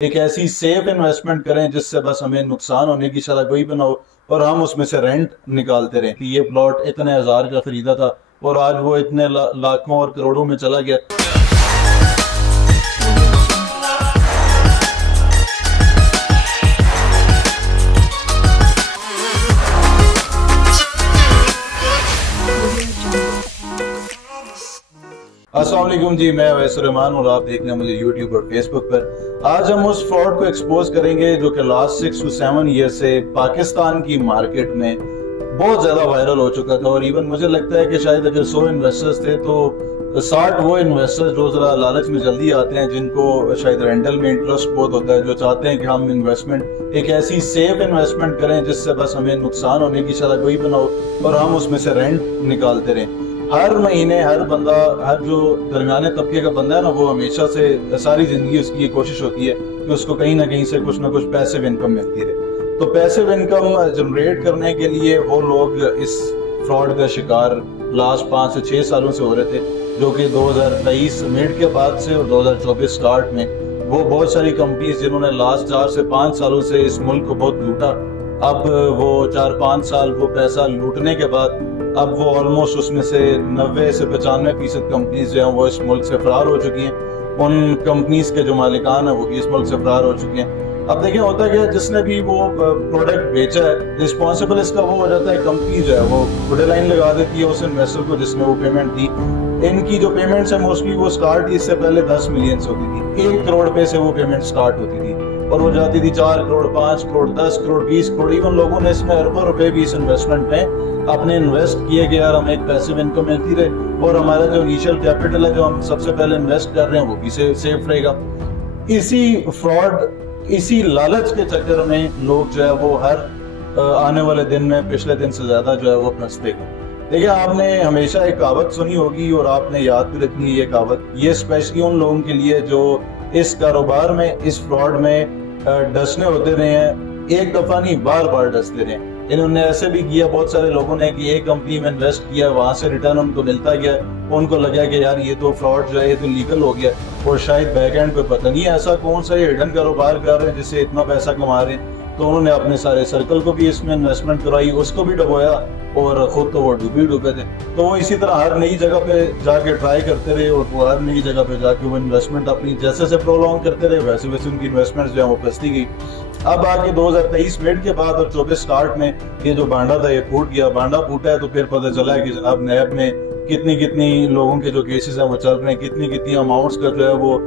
एक ऐसी safe investment करें जिससे बस हमें नुकसान होने की सलाह कोई भी ना हो और हम उसमें से रेंट निकालते रहें। ये प्लॉट इतने हजार का खरीदा था और आज वो इतने लाखों और करोड़ों में चला गया। अस्सलाम वालेकुम जी, मैं वैसे रहमान और आप देख रहे हैं मुझे यूट्यूब और फेसबुक पर। आज हम उस फ्रॉड को एक्सपोज करेंगे जो कि लास्ट 6 to 7 ईयर से पाकिस्तान की मार्केट में बहुत ज्यादा वायरल हो चुका था। और इवन मुझे लगता है कि शायद अगर 100 इन्वेस्टर्स थे तो 60 वो इन्वेस्टर्स जो जरा लालच में जल्दी आते हैं, जिनको शायद रेंटल में इंटरेस्ट बहुत होता है, जो चाहते हैं कि हम इन्वेस्टमेंट एक ऐसी सेफ इन्वेस्टमेंट करें जिससे बस हमें नुकसान होने की सलाह कोई भी ना हो और हम उसमें से रेंट निकालते रहें। हर महीने हर बंदा, हर जो दरमियाने तबके का बंदा है ना, वो हमेशा से सारी जिंदगी उसकी ये कोशिश होती है कि उसको कहीं ना कहीं से कुछ ना कुछ पैसिव इनकम मिलती रहे। तो पैसिव इनकम जनरेट करने के लिए वो लोग इस फ्रॉड का शिकार लास्ट 5 से 6 सालों से हो रहे थे, जो कि 2023 मिड के बाद से और 2024 स्टार्ट में वो बहुत सारी कंपनीज जिन्होंने लास्ट 4 से 5 सालों से इस मुल्क को बहुत लूटा, अब वो 4-5 साल वो पैसा लूटने के बाद अब वो ऑलमोस्ट उसमें से 90 से 95% कंपनीज जो हैं वो इस मुल्क से फरार हो चुकी हैं। उन कंपनीज के जो मालिकान है वो इस मुल्क से फरार हो चुके हैं। अब देखिए होता क्या है, जिसने भी वो प्रोडक्ट बेचा है रिस्पॉन्सिबल इसका वो हो जाता है, कंपनी जो है वो गुड लाइन लगा देती है उस इन्वेस्टर को जिसने वो पेमेंट दी। इनकी जो पेमेंट्स है मोस्टली वो स्टार्ट इससे पहले 10 मिलियन से होती थी, 1 करोड़ पे से वो पेमेंट स्टार्ट होती थी और वो जाती थी 4 करोड़, 5 करोड़, 10 करोड़, 20 करोड़। इवन लोगों ने इसमें अरबों रुपए भी इस इन्वेस्टमेंट में अपने इन्वेस्ट किए कि यार हमें एक पैसिव इनकम मिलती रहे और हमारा जो इनिशियल कैपिटल है जो हम सबसे पहले इन्वेस्ट कर रहे हैं वो भी सेफ रहेगा। इसी फ्रॉड, इसी लालच के चक्कर में लोग जो है वो हर आने वाले दिन में पिछले दिन से ज्यादा जो है वो फंसते हैं। देखिए आपने हमेशा एक कहावत सुनी होगी और आपने याद भी रखनी है ये कहावत, ये स्पेशली उन लोगों के लिए जो इस कारोबार में, इस फ्रॉड में डसने होते रहे हैं, एक दफा नहीं बार बार डसते रहे। इन्होंने ऐसे भी किया बहुत सारे लोगों ने कि एक कंपनी में इन्वेस्ट किया, वहां से रिटर्न उनको मिलता गया, उनको लगा कि यार ये तो फ्रॉड जो है ये तो लीगल हो गया और शायद बैकएंड पे पता नहीं ऐसा कौन सा ये हिडन कारोबार कर रहे हैं जिससे इतना पैसा कमा रहे हैं। तो उन्होंने अपने सारे सर्कल को भी इसमें इन्वेस्टमेंट कराई, उसको भी डुबोया और खुद तो वो डूबे थे। तो वो इसी तरह हर नई जगह पे जाके ट्राई करते रहे और वो हर नई जगह पे जाके वो इन्वेस्टमेंट अपनी जैसे से प्रोलॉन्ग करते रहे वैसे वैसे उनकी इन्वेस्टमेंट जो है वो फंसती गई। अब आगे 2023 मिड के बाद और 24 स्टार्ट में ये जो बांडा था ये फूट गया। बांडा फूटा है तो फिर पता चला है कि जनाब नैब में कितनी लोगों के जो केसेस हैं वो चल रहे हैं, कितनी अमाउंट्स का जो है वो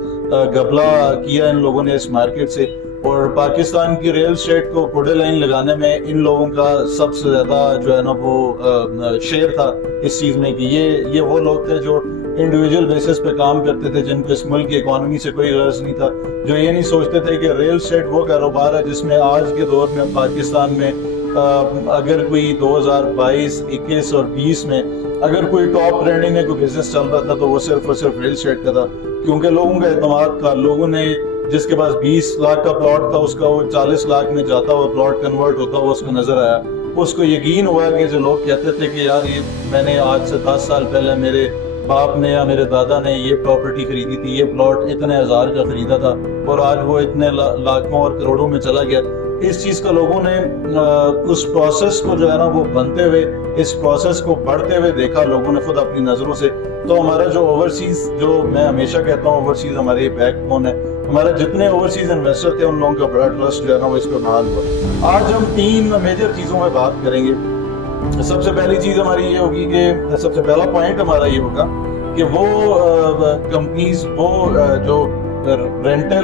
गबला किया इन लोगों ने इस मार्केट से। और पाकिस्तान की रियल एस्टेट को कोडे लाइन लगाने में इन लोगों का सबसे ज्यादा जो है ना वो शेयर था इस चीज में कि ये वो लोग थे जो इंडिविजुअल बेसिस पे काम करते थे, जिनको इस मुल्क की इकोनॉमी से कोई गर्ज नहीं था, जो ये नहीं सोचते थे कि रियल एस्टेट वो कारोबार है जिसमें आज के दौर में पाकिस्तान में अगर कोई 2022, 21 और 20 में अगर कोई टॉप ट्रेंडिंग में कोई बिजनेस चल रहा था तो वो सिर्फ और सिर्फ रियल एस्टेट का था, क्योंकि लोगों का एतमाद था। लोगों ने जिसके पास 20 लाख का प्लॉट था उसका वो 40 लाख में जाता हुआ प्लॉट कन्वर्ट होता हुआ उसको नजर आया। उसको यकीन हुआ कि जो लोग कहते थे कि यार ये मैंने आज से 10 साल पहले मेरे बाप ने या मेरे दादा ने ये प्रॉपर्टी खरीदी थी, ये प्लॉट इतने हजार का खरीदा था और आज वो इतने लाखों और करोड़ों में चला गया। इस चीज का लोगों ने उस प्रोसेस को जो है ना वो बनते हुए, इस प्रोसेस को बढ़ते हुए देखा लोगों ने खुद अपनी नजरों से। तो हमारा जो ओवरसीज, जो मैं हमेशा कहता हूँ ओवरसीज हमारे बैकबोन है, हमारे जितने ओवरसीज इन्वेस्टर थे उन लोगों का बड़ा ट्रस्ट जो है ना वो इस पर बहाल हुआ। आज हम 3 मेजर चीजों में बात करेंगे। सबसे पहली चीज हमारी ये होगी कि सबसे पहला पॉइंट हमारा ये होगा कि वो कंपनीज वो जो रेंटल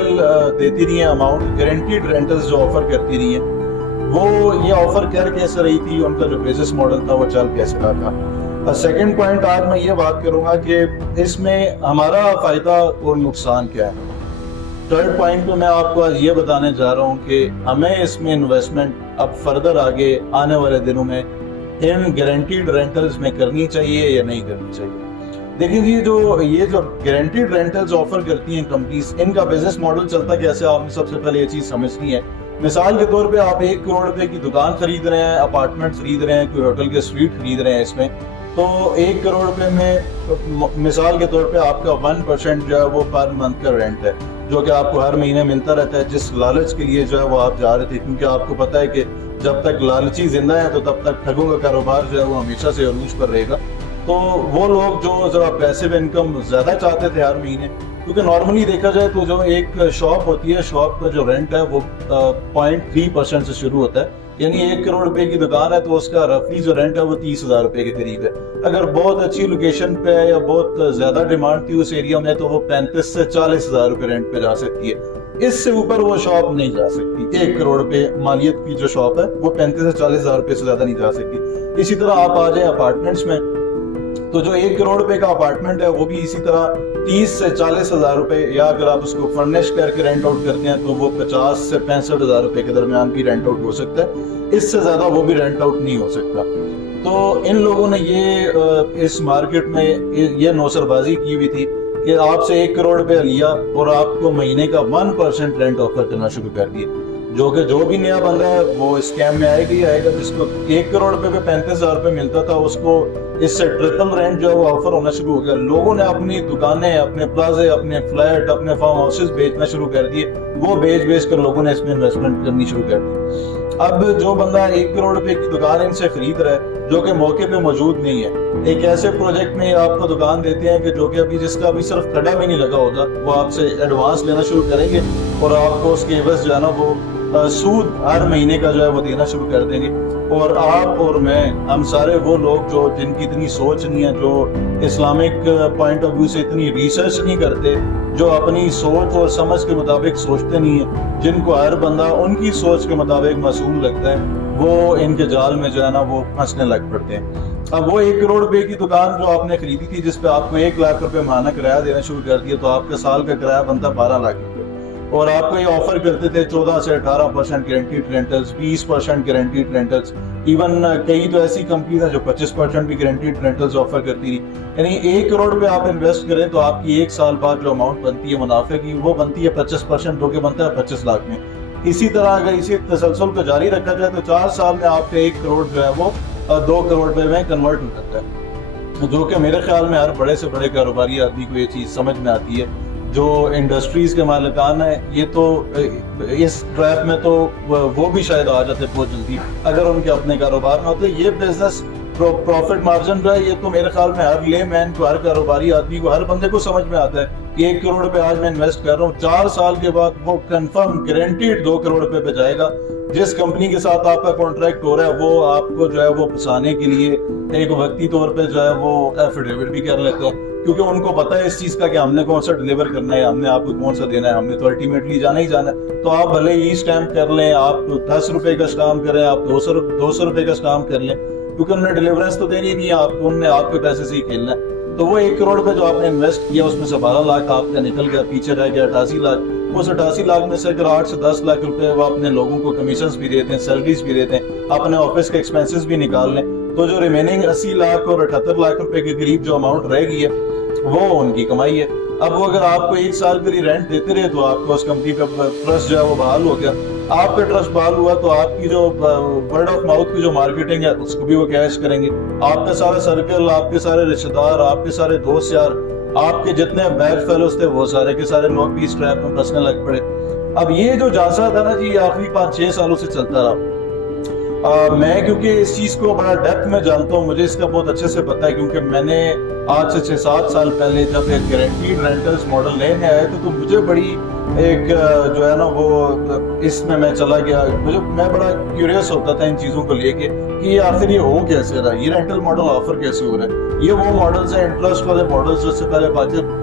देती रही है, अमाउंट गारंटीड रेंटल्स जो ऑफर करती रही है, वो ये ऑफर कर कैसे रही थी, उनका जो बिजनेस मॉडल था वो चल कैसे रहा था। सेकंड पॉइंट आज मैं ये बात करूंगा कि इसमें हमारा फायदा और नुकसान क्या है। थर्ड पॉइंट पे मैं आपको आज ये बताने जा रहा हूँ कि हमें इसमें इन्वेस्टमेंट अब फर्दर आगे आने वाले दिनों में इन गारंटीड रेंटल्स में करनी चाहिए या नहीं करनी चाहिए। देखिए ये जो गारंटीड रेंटल्स ऑफर करती हैं कंपनीज, इनका बिजनेस मॉडल चलता कैसे, आपने सबसे पहले ये चीज समझनी है। मिसाल के तौर पे आप 1 करोड़ रुपए की दुकान खरीद रहे हैं, अपार्टमेंट खरीद रहे हैं, कोई होटल के स्वीट खरीद रहे हैं, इसमें तो 1 करोड़ रुपए में मिसाल के तौर पे आपका 1% जो है वो पर मंथ का रेंट है, जो कि आपको हर महीने मिलता रहता है, जिस लालच के लिए जो है वो आप जा रहे थे, क्योंकि आपको पता है कि जब तक लालची जिंदा है तो तब तक ठगों का कारोबार जो है वो हमेशा से अरूज पर रहेगा। तो वो लोग जो जरा पैसिव इनकम ज्यादा चाहते थे हर महीने, क्योंकि नॉर्मली देखा जाए तो जो एक शॉप होती है, शॉप का जो रेंट है वो 0.3% से शुरू होता है, यानी 1 करोड़ रुपए की दुकान है तो उसका रफली जो रेंट है वो 30,000 रुपए के करीब है। अगर बहुत अच्छी लोकेशन पे है या बहुत ज्यादा डिमांड थी उस एरिया में तो वो 35 से 40,000 रुपए रेंट पे जा सकती है। इससे ऊपर वो शॉप नहीं जा सकती। 1 करोड़ रुपए मालियत की जो शॉप है वो 35 से 40,000 रुपए से ज्यादा नहीं जा सकती। इसी तरह आप आ जाए अपार्टमेंट्स में, तो जो 1 करोड़ रुपए का अपार्टमेंट है वो भी इसी तरह 30 से 40,000 रुपए, या अगर आप उसको फर्निश करके रेंट आउट करते हैं तो वो 50 से 65,000 रुपए के दरमियान भी रेंट आउट हो सकता है। इससे ज्यादा वो भी रेंट आउट नहीं हो सकता। तो इन लोगों ने ये इस मार्केट में ये नौसरबाजी की हुई थी कि आपसे 1 करोड़ रुपए लिया और आपको महीने का 1% रेंट ऑफर करना शुरू कर दिया, जो कि जो भी नया बंदा है वो स्कैम में आएगा ही आएगा। जिसको 1 करोड़ रुपए पे 35,000 रुपए मिलता था, उसको इससे ट्रिपल रेंट जो है वो ऑफर होना शुरू हो गया। लोगों ने अपनी दुकानें, अपने प्लाजे, अपने फ्लैट, अपने फार्म हाउसेस बेचना शुरू कर दिए। वो बेच कर लोगों ने इसमें इन्वेस्टमेंट करनी शुरू कर दी। अब जो बंदा 1 करोड़ रुपए की दुकान इनसे खरीद रहा है, जो कि मौके पे मौजूद नहीं है, एक ऐसे प्रोजेक्ट में आपको दुकान देते हैं कि जो कि अभी जिसका अभी सिर्फ खड़ा भी नहीं लगा होगा, वो आपसे एडवांस लेना शुरू करेंगे और आपको उसके एवज जो है ना वो सूद हर महीने का जो है वो देना शुरू कर देंगे। और आप और मैं, हम सारे वो लोग जो जिनकी इतनी सोच नहीं है, जो इस्लामिक पॉइंट ऑफ व्यू से इतनी रिसर्च नहीं करते, जो अपनी सोच और समझ के मुताबिक सोचते नहीं है, जिनको हर बंदा उनकी सोच के मुताबिक मासूम लगता है, वो इनके जाल में जो है ना वो फंसने लग पड़ते हैं। अब वो 1 करोड़ रुपए की दुकान जो आपने खरीदी थी, जिसपे आपको 1 लाख रुपए माना किराया देना शुरू कर दिया, तो आपका साल का किराया बनता 12 लाख रुपए, और आपको ये ऑफर करते थे 14 से 18% guaranteed rentals, 20% guaranteed rentals, even कई तो ऐसी कंपनी है जो 25% भी गारंटीड रेंटल्स ऑफर करती थी। यानी 1 करोड़ रुपए आप इन्वेस्ट करें तो आपकी 1 साल बाद जो अमाउंट बनती है मुनाफे की, वो बनती है 25%, जो कि बनता है 25 लाख में। इसी तरह अगर इसी तसलसल को जारी रखा जाए तो 4 साल में आपका 1 करोड़ जो है वो 2 करोड़ रुपए में कन्वर्ट हो जाता है, जो कि मेरे ख्याल में हर बड़े से बड़े कारोबारी आदमी को ये चीज समझ में आती है। जो इंडस्ट्रीज के मालिकान है, ये तो इस ट्रैप में तो वो भी शायद आ जाते बहुत जल्दी अगर उनके अपने कारोबार में होते। ये बिजनेस प्रॉफिट मार्जिन जो है, ये तो मेरे ख्याल में हर ले मैन को, हर कारोबारी आदमी को, हर बंदे को समझ में आता है कि 1 करोड़ रुपए आज मैं इन्वेस्ट कर रहा हूँ, 4 साल के बाद वो कंफर्म गारंटीड 2 करोड़ रुपए पे जाएगा। जिस कंपनी के साथ आपका कॉन्ट्रैक्ट हो रहा है वो आपको जो है वो फंसाने के लिए एक वक्ती तौर पे जो है वो एफिडेविट भी कर लेते हैं, क्योंकि उनको पता है इस चीज का कि हमने कौन सा डिलीवर करना है, हमने आपको कौन सा देना है, हमने तो अल्टीमेटली जाना ही जाना है। तो आप भले ही स्टैम्प कर लें, आप 10 रुपए का स्टैम्प करें, आप 200 रुपए का स्टैम्प कर लें, क्योंकि उन्होंने डिलीवरेंस तो देनी नहीं है आपको, उन्होंने आपके पैसे से ही खेलना है। तो वो 1 करोड़ रुपए जो आपने इन्वेस्ट किया उसमें से 12 लाख आपका निकल गया, पीछे रह गया 88 लाख। उस 88 लाख में से अगर 8 से 10 लाख रुपए वो अपने लोगों को कमीशन भी देते हैं, सैलरीज भी देते हैं, अपने ऑफिस के एक्सपेंसेस भी निकाल लें, तो जो रिमेनिंग 80 लाख और 78 लाख रुपए के करीब जो अमाउंट रह गई है वो उनकी कमाई है। अब वो अगर आपको 1 साल के लिए रेंट देते रहे तो आपको उस कंपनी का ट्रस्ट जो है वो बहाल हो गया। आपका ट्रस्ट बहाल हुआ तो आपकी जो वर्ड ऑफ माउथ की जो मार्केटिंग है उसको भी वो कैश करेंगे। आपका सारा सर्कल, आपके सारे रिश्तेदार, आपके सारे दोस्त यार, आपके जितने बैड फेलोज थे वो सारे के सारे लोग भी इस ट्रैप में फंसने लग पड़े। अब ये जो जालसा था ना जी, आखिरी 5-6 सालों से चलता रहा। मैं क्योंकि इस चीज को बड़ा डेप्थ में जानता हूँ, मुझे इसका बहुत अच्छे से पता है, क्योंकि मैंने आज से 6-7 साल पहले जब एक गारंटीड रेंटल्स मॉडल लेने आए थे तो मुझे बड़ी एक जो है ना वो इसमें मैं चला गया। मैं बड़ा क्यूरियस होता था इन चीजों को लेके कि आखिर ये हो कैसे रहा, ये रेंटल मॉडल ऑफर कैसे हो रहा है। ये वो मॉडल्स हैं, इंटरेस्ट वाले मॉडल्स, जिससे पहले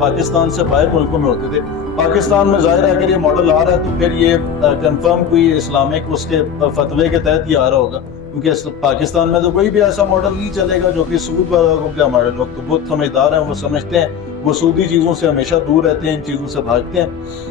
पाकिस्तान से बाहर मुल्कों में होते थे। पाकिस्तान में जाहिर है अगर ये मॉडल आ रहा है तो फिर ये कंफर्म कोई इस्लामिक उसके फतवे के तहत ही आ रहा होगा, क्योंकि पाकिस्तान में तो कोई भी ऐसा मॉडल नहीं चलेगा जो कि सूद वाला हो। क्योंकि हमारे लोग तो बहुत समझदार हैं, वो समझते हैं, वो सूदी चीजों से हमेशा दूर रहते हैं, इन चीजों से भागते हैं।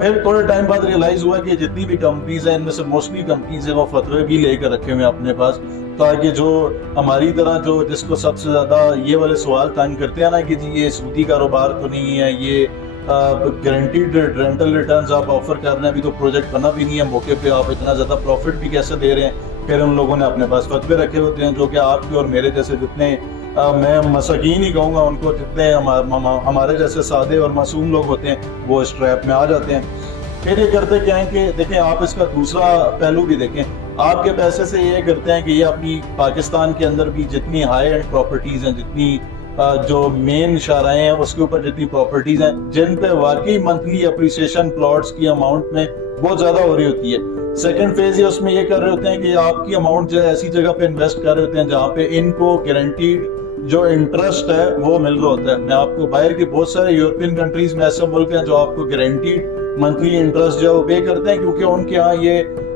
फिर थोड़े टाइम बाद रियलाइज हुआ कि जितनी भी कंपनीज हैं इनमें से मोस्टली कंपनीज है वो फतवे भी लेकर रखे हुए अपने पास, ताकि जो हमारी तरह जो जिसको सबसे ज्यादा ये वाले सवाल तंग करते हैं ना कि जी ये सूदी कारोबार तो नहीं है, ये गारंटीड रेंटल रिटर्न्स आप ऑफर कर रहे हैं, अभी तो प्रोजेक्ट बना भी नहीं है, मौके पे आप इतना ज्यादा प्रॉफिट भी कैसे दे रहे हैं। फिर उन लोगों ने अपने पास फतवे रखे होते हैं जो कि आपके और मेरे जैसे जितने मैं मसाकीन ही कहूँगा उनको, जितने हमारे जैसे सादे और मासूम लोग होते हैं वो इस ट्रैप में आ जाते हैं। फिर ये करते क्या है कि देखें, आप इसका दूसरा पहलू भी देखें। आपके पैसे से ये करते हैं कि ये अपनी पाकिस्तान के अंदर भी जितनी हाई एंड प्रॉपर्टीज हैं, जितनी जो मेन शाराएं हैं उसके ऊपर जितनी प्रॉपर्टीज हैं, जिन पे वाकई मंथली अप्रिसिएशन प्लॉट्स की अमाउंट में बहुत ज्यादा हो रही होती है। सेकंड फेज ये उसमें ये कर रहे होते हैं कि आपकी अमाउंट जो है ऐसी जगह पे इन्वेस्ट कर रहे होते हैं जहाँ पे इनको गारंटीड जो इंटरेस्ट है वो मिल रहा होता है। मैं आपको बाहर के बहुत सारे यूरोपियन कंट्रीज में ऐसे मुल्क हैं जो आपको गारंटीड मंथली इंटरेस्ट जो है वो पे करते हैं, क्योंकि उनके यहाँ ये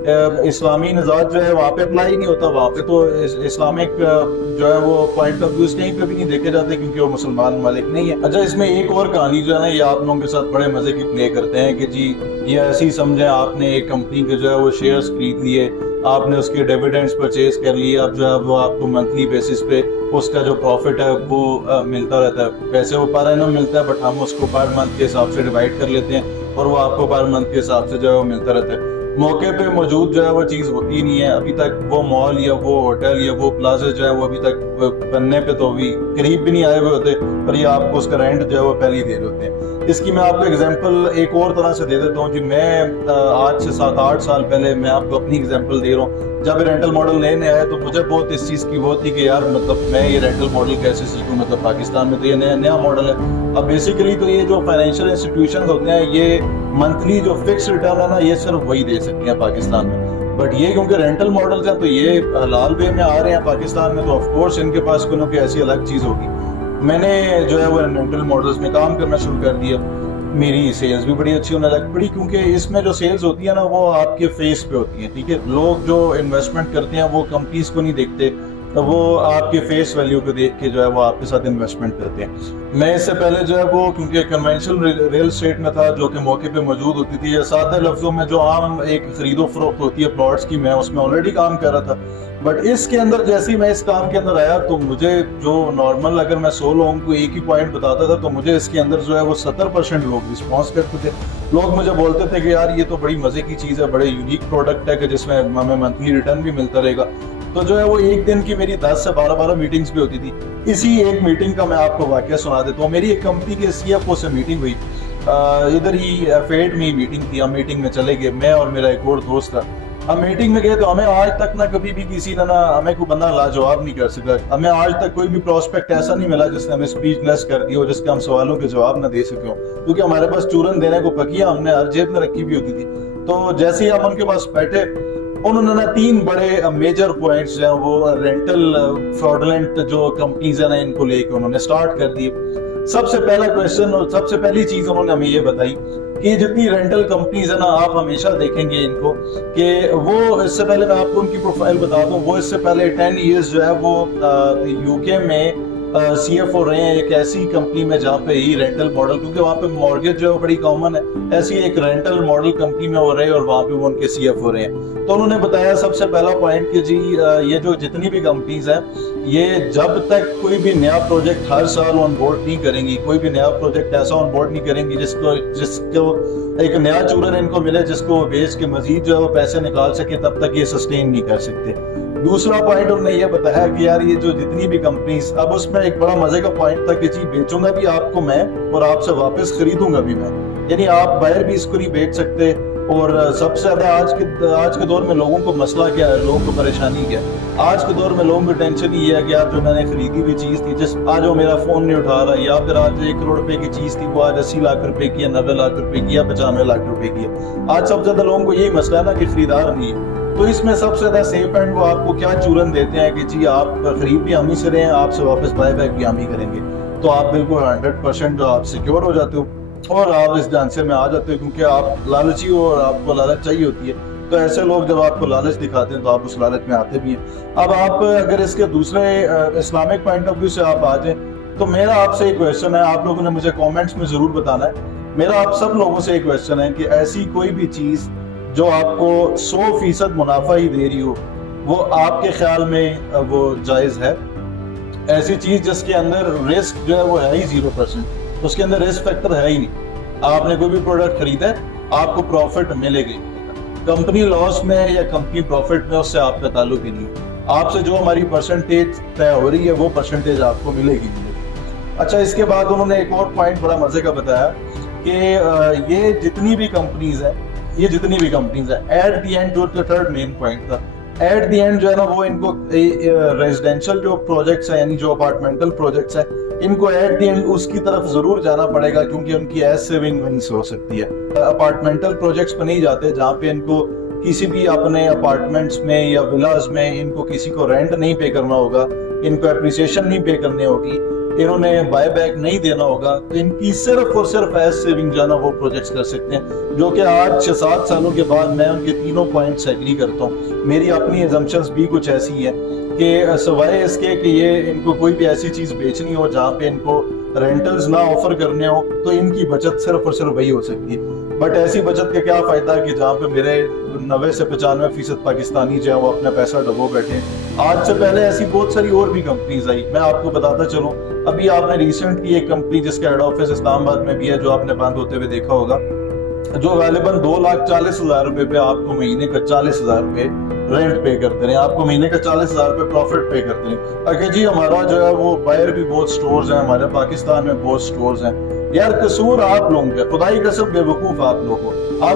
इस्लामी निजात जो है वहाँ पे अप्लाई नहीं होता। वहाँ पे तो इस्लामिक जो है वो पॉइंट ऑफ व्यू कहीं पे भी नहीं देखे जाते, क्योंकि वो मुसलमान मालिक नहीं है। अच्छा, इसमें एक और कहानी जो है ना, ये आप लोगों के साथ बड़े मजे की प्ले करते हैं कि जी ये ऐसे ही समझे आपने एक कंपनी के जो है वो शेयर्स खरीद लिए, आपने उसके डिविडेंड्स परचेज कर लिए, अब जो है वो आपको मंथली बेसिस पे उसका जो प्रॉफिट है वो मिलता रहता है। पैसे वो पर एनम मिलता है, बट हम उसको पर मंथ के हिसाब से डिवाइड कर लेते हैं और वो आपको पर मंथ के हिसाब से जो है वो मिलता रहता है। मौके पे मौजूद जो है वो चीज होती नहीं है। अभी तक वो मॉल या वो होटल या वो प्लाजा जो है वो अभी तक बनने पे तो अभी करीब भी नहीं आए हुए होते, पर ये आपको उसका रेंट जो है वो पहले ही दे रहे होते हैं। इसकी मैं आपको एग्जांपल एक और तरह से दे देता हूँ जी। मैं आज से 7-8 साल पहले मैं आपको अपनी एग्जांपल दे रहा हूँ। जब रेंटल मॉडल नए आया तो मुझे बहुत इस चीज की वो थी कि यार मतलब मैं ये रेंटल मॉडल कैसे सीखूं, मतलब पाकिस्तान में तो ये नया मॉडल है। अब बेसिकली तो ये जो फाइनेंशियल इंस्टीट्यूशन होते हैं ये मंथली जो फिक्स रिटर्न है ना ये सिर्फ वही दे सकते हैं पाकिस्तान में। बट ये क्योंकि रेंटल मॉडल्स हैं तो ये हलाल वे में आ रहे हैं पाकिस्तान में, तो ऑफकोर्स इनके पास कोई ना कोई ऐसी अलग चीज होगी। मैंने जो है वो रेंटल मॉडल्स में काम करना शुरू कर दिया। मेरी सेल्स भी बड़ी अच्छी होने लग पड़ी, क्योंकि इसमें जो सेल्स होती है ना वो आपके फेस पे होती है। ठीक है, लोग जो इन्वेस्टमेंट करते हैं वो कंपनीज को नहीं देखते, तो वो आपके फेस वैल्यू को देख के जो है वो आपके साथ इन्वेस्टमेंट करते हैं। मैं इससे पहले जो है वो क्योंकि कन्वेंशनल रियल एस्टेट में था जो कि मौके पे मौजूद होती थी, या सादे लफ्जों में जो आम एक खरीदो फरोख्त होती है प्लॉट्स की, मैं उसमें ऑलरेडी काम कर रहा था। बट इसके अंदर जैसे ही मैं इस काम के अंदर आया तो मुझे जो नॉर्मल अगर मैं 100 लोगों को एक ही पॉइंट बताता था तो मुझे इसके अंदर जो है वो 70% लोग रिस्पॉन्स करते थे। लोग मुझे बोलते थे कि यार ये तो बड़ी मजे की चीज़ है, बड़े यूनिक प्रोडक्ट है कि जिसमें हमें मंथली रिटर्न भी मिलता रहेगा। तो जो है वो एक दिन की मेरी 10 से 12 मीटिंग्स भी होती थी। इसी एक मीटिंग का मैं आपको वाकया सुना देता हूँ। मेरी एक कंपनी के CFO से मीटिंग हुई, इधर ही फेड में मीटिंग थी। हम मीटिंग में चले गए, मैं और मेरा एक और दोस्त था। हम मीटिंग में गए तो हमें आज तक ना कभी भी किसी ने ना हमें कोई बंदा लाजवाब नहीं कर सका। हमें आज तक कोई भी प्रोस्पेक्ट ऐसा नहीं मिला जिसने हमें स्पीचलेस कर दिया हो, जिसके हम सवालों के जवाब ना दे सके हो, क्योंकि हमारे पास चूरन देने को पकिया हमने हर जेब में रखी भी होती थी। तो जैसे ही हम उनके पास बैठे, उन्होंने ना 3 बड़े मेजर पॉइंट्स जो है वो रेंटल फ्रॉडलेंट जो कंपनीज है ना इनको लेके उन्होंने स्टार्ट कर दिए। सबसे पहला क्वेश्चन और सबसे पहली चीज उन्होंने हमें ये बताई कि जितनी रेंटल कंपनीज है ना आप हमेशा देखेंगे इनको कि वो, इससे पहले मैं आपको उनकी प्रोफाइल बता दूं, वो इससे पहले 10 इयर्स जो है वो यूके में CFO रहे हैं एक ऐसी कंपनी में जहाँ पे ही रेंटल मॉडल, क्योंकि वहाँ पे मॉर्गेज जो है बड़ी कॉमन है, ऐसी एक रेंटल मॉडल कंपनी में हो रहे हैं और वहाँ पे वो उनके CFO रहे हैं। तो उन्होंने बताया सबसे पहला पॉइंट कि जी ये जो जितनी भी कंपनीज हैं ये जब तक कोई भी नया प्रोजेक्ट हर साल ऑन बोर्ड नहीं करेंगी, कोई भी नया प्रोजेक्ट ऐसा ऑन बोर्ड नहीं करेंगी जिसको एक नया चूरन इनको मिले जिसको वो बेच के मजीद जो है वो पैसे निकाल सके, तब तक ये सस्टेन नहीं कर सकते। दूसरा पॉइंट उन्होंने ये बताया कि यार ये जो जितनी भी कंपनीज, अब उसमें एक बड़ा मजे का पॉइंट था कि जी बेचूंगा भी आपको मैं और आपसे वापस खरीदूंगा भी मैं, यानी आप बाहर भी इसको नहीं बेच सकते। और सबसे ज्यादा आज के दौर में लोगों को मसला क्या है, लोगों को परेशानी क्या है? आज के दौर में लोगों को टेंशन ही है कि यार जो मैंने खरीदी हुई चीज थी, जिस आज वो मेरा फोन नहीं उठा रहा, या फिर आज 1 करोड़ रुपए की चीज थी वो आज 80 लाख रुपए की, 90 लाख रुपए की, या 95 लाख रुपए की है। आज सबसे ज्यादा लोगों को यही मसला है ना कि खरीदार नहीं है। तो इसमें सबसे ज्यादा सेफ एंड वो आपको क्या चूरन देते हैं कि जी आप खरीद भी हम ही से रहे हैं, आपसे वापस बाय बैक भी हम ही करेंगे। तो आप बिल्कुल 100% जो आप सिक्योर हो जाते हो और आप इस ढांचे में आ जाते हो, क्योंकि आप लालची हो और आपको लालच चाहिए होती है। तो ऐसे लोग जब आपको लालच दिखाते हैं तो आप उस लालच में आते भी हैं। अब आप अगर इसके दूसरे इस्लामिक पॉइंट ऑफ व्यू से आप आ जाए तो मेरा आपसे एक क्वेश्चन है, आप लोगों ने मुझे कमेंट्स में जरूर बताना है। मेरा आप सब लोगों से एक क्वेश्चन है कि ऐसी कोई भी चीज जो आपको 100% मुनाफा ही दे रही हो, वो आपके ख्याल में वो जायज है? ऐसी चीज जिसके अंदर रिस्क जो है वो है ही 0%, उसके अंदर रिस्क फैक्टर है ही नहीं। आपने कोई भी प्रोडक्ट खरीदा है, आपको प्रॉफिट मिलेगी। कंपनी लॉस में या कंपनी प्रॉफिट में उससे आपका ताल्लुक ही नहीं। आपसे जो हमारी परसेंटेज तय हो रही है वो परसेंटेज आपको मिलेगी। अच्छा, इसके बाद उन्होंने एक और पॉइंट बड़ा मजे का बताया कि ये जितनी भी कंपनीज है एट द एंड, जो थर्ड मेन पॉइंट था, एट द एंड जो है ना वो इनको रेजिडेंशियल जो प्रोजेक्ट्स है यानी जो अपार्टमेंटल प्रोजेक्ट्स है, इनको एट द एंड उसकी तरफ जरूर जाना पड़ेगा, क्योंकि उनकी एज सेविंग विंग्स हो सकती है। अपार्टमेंटल प्रोजेक्ट्स पे नहीं जाते जहाँ पे इनको किसी भी अपने अपार्टमेंट्स में या विलास में इनको किसी को रेंट नहीं पे करना होगा, इनको एप्रिसिएशन नहीं पे करनी होगी, इन्होंने बाय बैक नहीं देना होगा, तो इनकी सिर्फ और सिर्फ एज सेविंग जाना वो प्रोजेक्ट्स कर सकते हैं, जो कि आज 6-7 सालों के बाद मैं उनके तीनों पॉइंट्स एग्री करता हूँ। मेरी अपनी एजम्पशंस भी कुछ ऐसी है कि सवाए इसके कि ये इनको कोई भी ऐसी चीज बेचनी हो जहाँ पे इनको रेंटल्स ना ऑफर करने हो, तो इनकी बचत सिर्फ और सिर्फ वही हो सकती है। बट ऐसी बचत का क्या फायदा कि जहाँ पे मेरे 90 से 95% पाकिस्तानी जो है वो अपना पैसा डबो बैठे। आज से पहले ऐसी बहुत सारी और भी कंपनीज आई, मैं आपको बताता चलूं। अभी आपने रिसेंटली एक कंपनी जिसका हेड ऑफिस इस्लामाबाद में भी है, जो आपने बंद होते हुए देखा होगा, जो गालिबन 2,40,000 रुपए पे आपको महीने का 40,000 रुपए रेंट पे करते रहे, आपको महीने का 40,000 रुपए प्रॉफिट पे करते रहे। अगर जी हमारा जो है वो बाहर भी बहुत स्टोर्स हैं, हमारे पाकिस्तान में बहुत स्टोर्स हैं। यार कसूर आप लोगों का, खुदाई का सब बेवकूफ आप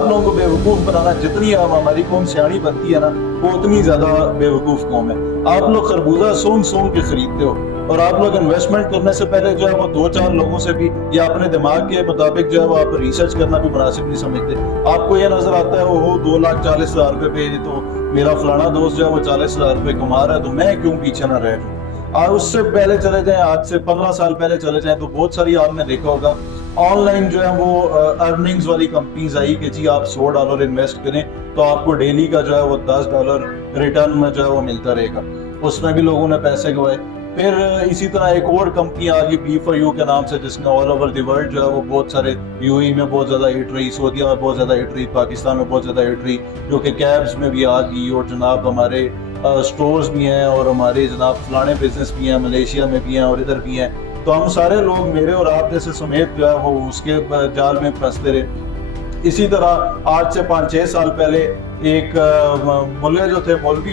लोगों को बेवकूफ बनाना, जितनी हमारी कौम सियाणी बनती है ना वो उतनी ज्यादा बेवकूफ कौम है। आप लोग खरबूजा सोम के खरीदते हो, और आप लोग इन्वेस्टमेंट करने से पहले जो है वो 2-4 लोगों से भी या अपने दिमाग के मुताबिक जो है वो आप रिसर्च करना भी मुनासिब नहीं समझते। आपको ये नजर आता है वो 2,40,000 रुपए पे तो मेरा फलाना दोस्त जो है वो 40,000 रुपए कमा रहा है, तो मैं क्यों पीछे ना रह जाऊं। और उससे पहले चले जाएं, आज से 15 साल पहले चले जाएं, तो बहुत सारी आपने देखा होगा ऑनलाइन जो है वो अर्निंग्स वाली कंपनीज आई कि जी आप $100 इन्वेस्ट करें तो आपको डेली का जो है वो $10 रिटर्न में जो है वो मिलता रहेगा। उसमें भी लोगों ने पैसे गवाए। फिर इसी तरह एक और कंपनी आ गई B4U के नाम से, जिसने ऑल ओवर द वर्ल्ड जो है वो बहुत सारे, यूएई में बहुत ज्यादा हिट रही, सऊदीया में बहुत ज्यादा हिट रही, पाकिस्तान में बहुत ज्यादा हिट रही, जो कि कैब्स में भी आ गई, और जनाब हमारे स्टोर्स भी हैं, और हमारे जनाब फलाने बिजनेस भी हैं, मलेशिया में भी हैं और इधर भी हैं। तो हम सारे लोग, मेरे और आप जैसे समेत जो है वो उसके जाल में फंसते रहे। इसी तरह आज से 5-6 साल पहले एक मौलवी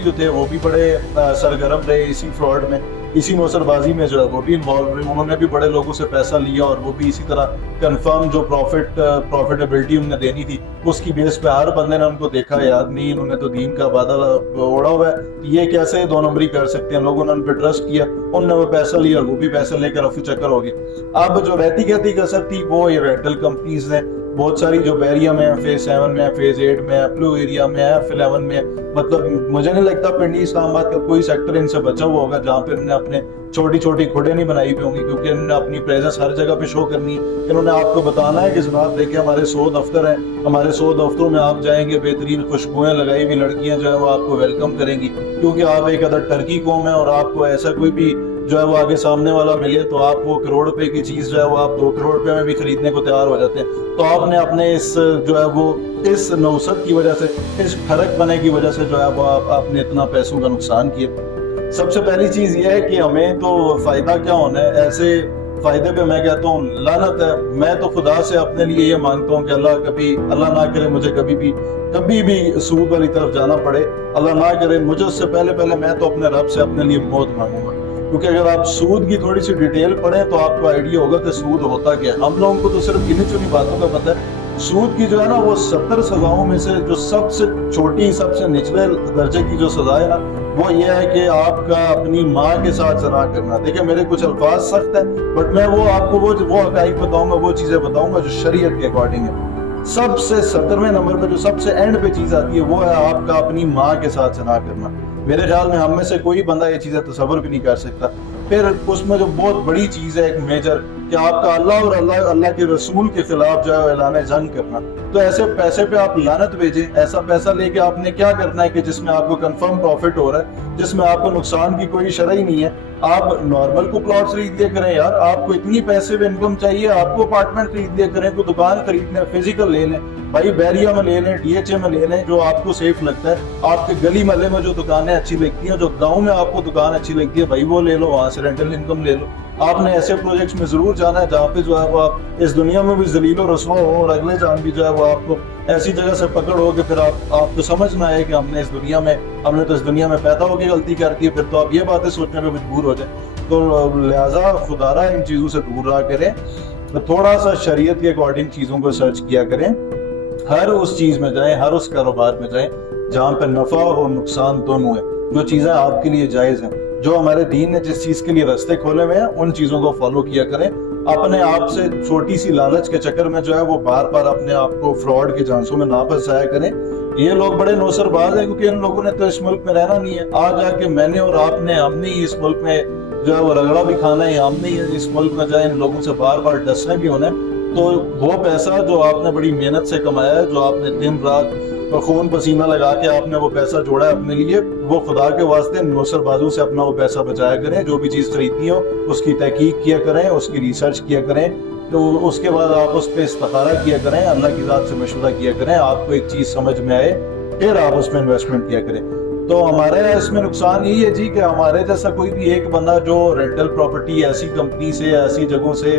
जो थे वो भी बड़े सरगर्म रहे इसी फ्रॉड में, इसी नौसरबाजी में जो है वो भी इन्वॉल्व रहे। उन्होंने भी बड़े लोगों से पैसा लिया, और वो भी इसी तरह कंफर्म जो प्रॉफिटेबिलिटी उन्हें देनी थी उसकी बेस पे हर बंदे ने उनको देखा, याद नहीं इन्होंने तो दीन का बादल ओढ़ा हुआ है, ये कैसे 2 नंबरी कर सकते हैं। लोगों ने उन पर ट्रस्ट किया, उनने वो पैसा लिया, और वो भी पैसा लेकर रफू चक्कर हो गए। अब जो रहती कहती कसर थी वो ये रेंटल कंपनीज ने बहुत सारी, जो बैरिया में है, फेज 7 में है, फेज 8 में है, ब्लू एरिया में है, F11 में है, मतलब मुझे नहीं लगता पिंडी इस्लामाबाद का कोई सेक्टर इनसे बचा हुआ होगा जहाँ पे इन्होंने अपने छोटी छोटी खुडे नहीं बनाई हुई होंगी, क्योंकि इन्होंने अपनी प्रेजेंस हर जगह पे शो करनी। इन्होंने आपको बताना है कि जनाब देखिए हमारे 100 दफ्तर हैं, हमारे 100 दफ्तरों में आप जाएंगे, बेहतरीन खुशबुएं लगाई हुई लड़कियां जो है वो आपको वेलकम करेंगी, क्योंकि आप एक अदर टर्की कौम है, और आपको ऐसा कोई भी जो है वो आगे सामने वाला मिले तो आप वो करोड़ रुपए की चीज जो है वो आप 2 करोड़ रुपए में भी खरीदने को तैयार हो जाते हैं। तो आपने अपने इस जो है वो इस नौसत की वजह से, इस फर्क बने की वजह से जो है वो आपने इतना पैसों का नुकसान किया। सबसे पहली चीज ये है कि हमें तो फायदा क्या होना है, ऐसे फायदे पे मैं कहता हूँ लानत है। मैं तो खुदा से अपने लिए ये मांगता हूँ कि अल्लाह ना करे मुझे कभी भी सूद वाली तरफ जाना पड़े, अल्लाह ना करे। मुझे उससे पहले मैं तो अपने रब से अपने लिए मौत मांगूंगा, क्योंकि अगर आप सूद की थोड़ी सी डिटेल पढ़ें तो आपको आइडिया होगा कि सूद होता क्या है। हम लोगों को तो सिर्फ गिनी चुनी बातों का पता है। सूद की जो है ना वो 70 सजाओं में से जो सबसे छोटी, सबसे निचले दर्जे की जो सजा है ना वो ये है कि आपका अपनी माँ के साथ जना करना। देखिए मेरे कुछ अल्फाज सख्त है, बट मैं वो आपको वो हकाइक बताऊंगा, वो चीजें बताऊंगा जो शरीयत के अकॉर्डिंग है। सबसे 17वें नंबर पे जो सबसे एंड पे चीज आती है वो है आपका अपनी माँ के साथ जना करना। मेरे ख्याल में हम में से कोई बंदा ये चीजें तसव्वुर भी नहीं कर सकता। फिर उसमें जो बहुत बड़ी चीज है एक मेजर, कि आपका अल्लाह और अल्लाह के रसूल के खिलाफ जो है ऐलान जंग करना। तो ऐसे पैसे पे आप लानत भेजें, ऐसा पैसा लेके आपने क्या करना है कि जिसमें आपको कंफर्म प्रॉफिट हो रहा है, जिसमें आपको नुकसान की कोई शरह ही नहीं है। आप नॉर्मल को प्लॉट खरीद दिया करें यार, आपको इतनी पैसे में इनकम चाहिए, आपको अपार्टमेंट खरीद दिया करें, कोई दुकान खरीदने फिजिकल ले लें भाई, बैरिया में ले लें, DHA में ले लें, जो आपको सेफ लगता है। आपके गली महल्ले में जो दुकानें अच्छी लगती हैं, जो गाँव में आपको दुकान अच्छी लगती है भाई वो ले लो, वहां से रेंटल इनकम ले लो। आपने ऐसे प्रोजेक्ट्स में जरूर जाना है जहाँ पे जो है वो आप इस दुनिया में भी जलील और रसवा हो और अगले जान भी जो है वो आपको ऐसी जगह से पकड़ो कि फिर आप तो समझ ना आए कि हमने तो इस दुनिया में पैदा होकर गलती कर दी, फिर तो आप ये बातें सोचने पे मजबूर हो जाए। तो लिहाजा खुदारा इन चीज़ों से दूर रहा करें, तो थोड़ा सा शरीयत के अकॉर्डिंग चीज़ों को सर्च किया करें। हर उस चीज़ में जाएं, हर उस कारोबार में जाएं जहाँ पे नफा और नुकसान दोनों है, जो चीज़ें आपके लिए जायज़ हैं, जो हमारे दीन ने जिस चीज़ के लिए रास्ते खोले हुए हैं उन चीज़ों को फॉलो किया करें। अपने आप से छोटी सी लालच के चक्कर में जो है वो बार बार अपने आप को फ्रॉड के झांसों में ना फंसाया करें। ये लोग बड़े नौसरबाज हैं, क्योंकि इन लोगों ने तो इस मुल्क में रहना नहीं है। आज जाके मैंने और हमने ही इस मुल्क में जो है वो रगड़ा भी खाना है, हमने ही इस मुल्क में जाए इन लोगों से बार बार डसने भी होना है। तो वो पैसा जो आपने बड़ी मेहनत से कमाया है, जो आपने दिन रात और खून पसीना लगा के आपने वो पैसा जोड़ा है अपने लिए, वो खुदा के वास्ते नौसरबाजों से अपना वो पैसा बचाया करें। जो भी चीज़ खरीदनी हो उसकी तहकीक किया करें, उसकी रिसर्च किया करें, तो उसके बाद आप उस पर इस्तिखारा किया करें, अल्लाह की ज़ात से मशवरा किया करें। आपको एक चीज़ समझ में आए फिर आप उसमें इन्वेस्टमेंट किया करें। तो हमारे इसमें नुकसान यही है जी कि हमारे जैसा कोई भी एक बंदा जो रेंटल प्रॉपर्टी ऐसी कंपनी से, ऐसी जगहों से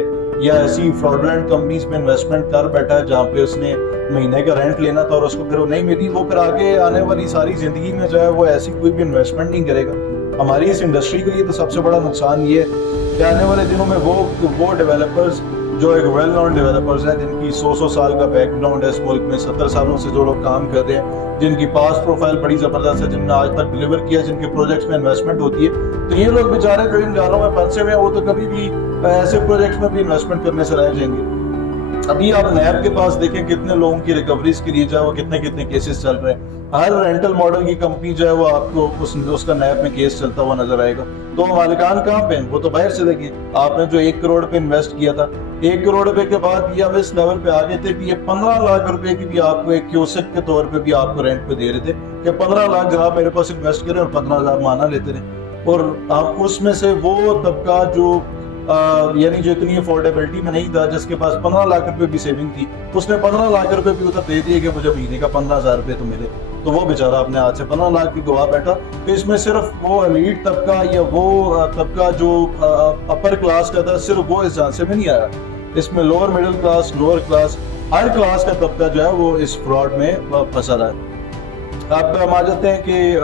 या ऐसी फ्रॉडुलेंट कंपनीज में इन्वेस्टमेंट कर बैठा है जहाँ पे उसने महीने का रेंट लेना था और उसको फिर वो नहीं मिली, वो फिर आगे आने वाली सारी जिंदगी में जो है वो ऐसी कोई भी इन्वेस्टमेंट नहीं करेगा। हमारी इस इंडस्ट्री के लिए तो सबसे बड़ा नुकसान ये है कि आने वाले दिनों में वो डेवलपर्स जो एक वेल नोन डेवलपर्स हैं, जिनकी 100 साल का बैकग्राउंड है इस मुल्क में, 70 सालों से जो लोग काम कर रहे हैं, जिनकी पास प्रोफाइल बड़ी जबरदस्त है, जिनने आज तक डिलीवर किया, जिनके प्रोजेक्ट्स में इन्वेस्टमेंट होती है, तो ये लोग बेचारे जो इन जालों में फंसे हुए हैं वो तो कभी भी ऐसे प्रोजेक्ट्स में भी इन्वेस्टमेंट करने से रह जाएंगे। अभी आप नैब के पास देखें कितने लोगों की रिकवरीज के लिए जो है वो कितने केसेस चल रहे हैं। हर रेंटल मॉडल की कंपनी जो है वो आपको उसका नैब में केस चलता हुआ नजर आएगा। तो मालिकान कहाँ पे हैं? वो तो बाहर से देखिए। आपने जो 1 करोड़ पे इन्वेस्ट किया था, 1 करोड़ रुपए के बाद ये अब इस लेवल पे आ गए थे कि ये 15 लाख रुपए की भी आपको एक क्यूसेक के तौर पे भी आपको रेंट पे दे रहे थे कि 15 लाख जनाब मेरे पास इन्वेस्ट करें और 15,000 माना लेते रहे। और आप उसमें से वो तबका जो यानी जो इतनी अफोर्डेबिलिटी में नहीं था, जिसके पास 15 लाख रुपए भी सेविंग थी, उसने 15 लाख रुपए भी उधर दे दिए कि मुझे महीने का 15,000 रुपए तो मिले, तो वो बेचारा अपने हाथ से 15 लाख की गवा बैठा। तो इसमें सिर्फ वो एलीट तबका या वो तबका जो अपर क्लास का था, सिर्फ वो इस झांसे में नहीं आया। इसमें lower middle class, lower class, हर क्लास का तबका जो है वो इस फ्रॉड में फंसा रहा है। अब हम आ जाते हैं कि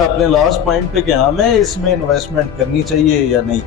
अपने लास्ट पॉइंट पे कि हमें इसमें इन्वेस्टमेंट करनी चाहिए या नहीं।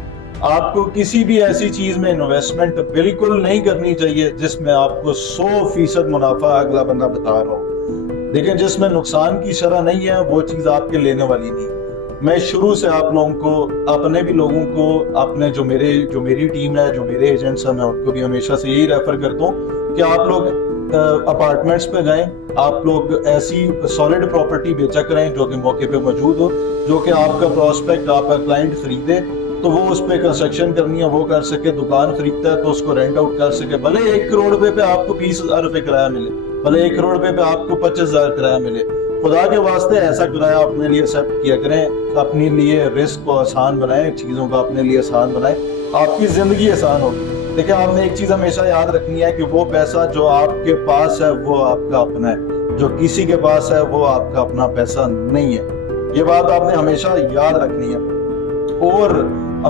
आपको किसी भी ऐसी चीज में इन्वेस्टमेंट बिल्कुल नहीं करनी चाहिए जिसमें आपको 100% मुनाफा अगला बंदा बता रहा हो। लेकिन जिसमें नुकसान की शरह नहीं है वो चीज आपके लेने वाली नहीं। मैं शुरू से आप लोगों को, अपने भी लोगों को, अपने जो मेरी टीम है, जो मेरे एजेंट्स हैं, मैं उनको भी हमेशा से यही रेफर करता हूँ कि आप लोग अपार्टमेंट्स पे जाएं, आप लोग ऐसी सॉलिड प्रॉपर्टी बेचा करें जो कि मौके पे मौजूद हो, जो कि आपका प्रोस्पेक्ट, आपका क्लाइंट खरीदे तो वो उस पर कंस्ट्रक्शन करनी है वो कर सके, दुकान खरीदता है तो उसको रेंट आउट कर सके। भले 1 करोड़ रुपए पे आपको 20,000 रुपए किराया मिले, भले 1 करोड़ रुपए पे आपको 25,000 किराया मिले, खुदा के वास्ते ऐसा किराया अपने लिए एक्सेप्ट किया करें। अपने लिए रिस्क को आसान बनाएं, चीज़ों को अपने लिए आसान बनाएं, आपकी ज़िंदगी आसान होगी। देखिए, आपने एक चीज़ हमेशा याद रखनी है कि वो पैसा जो आपके पास है वो आपका अपना है, जो किसी के पास है वो आपका अपना पैसा नहीं है। ये बात आपने हमेशा याद रखनी है। और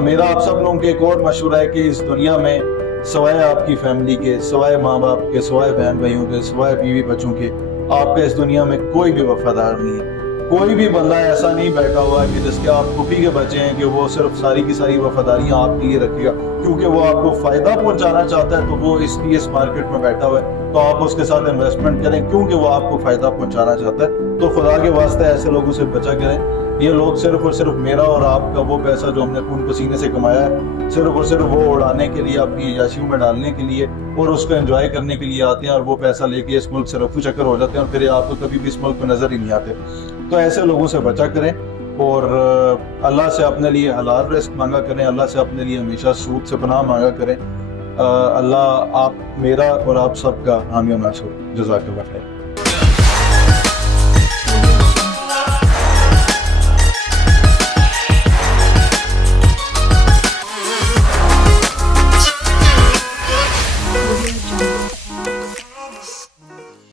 मेरा आप सब लोगों के एक और मशवरा है कि इस दुनिया में सवाए आपकी फैमिली के, सवाए माँ बाप के, सवाए बहन भाइयों के, सवाए बीवी बच्चों के, आपका इस दुनिया में कोई भी वफादार नहीं है। कोई भी बंदा ऐसा नहीं बैठा हुआ है कि जिसके आप फूफी के बच्चे हैं कि वो सिर्फ सारी की सारी वफादारियां आपके लिए रखेगा क्योंकि वो आपको फायदा पहुंचाना चाहता है, तो वो इसलिए इस मार्केट में बैठा हुआ है। तो आप उसके साथ इन्वेस्टमेंट करें क्योंकि वो आपको फायदा पहुंचाना चाहता है। तो खुदा के वास्ते ऐसे लोगों से बचा करें। ये लोग सिर्फ और सिर्फ मेरा और आपका वो पैसा जो हमने खून पसीने से कमाया है, सिर्फ और सिर्फ वो उड़ाने के लिए, अपनी याशियों में डालने के लिए और उसको एंजॉय करने के लिए आते हैं, और वो पैसा लेके इस मुल्क से रफू चक्कर हो जाते हैं और फिर आपको कभी भी इस मुल्क में नजर ही नहीं आते। तो ऐसे लोगों से बचा करें और अल्लाह से अपने लिए हलाल रिस्क मांगा करें, अल्लाह से अपने लिए हमेशा सूद से पनाह मांगा करें। अल्लाह आप मेरा और आप सबका हामी और नासर। जज़ाकल्लाह खैर।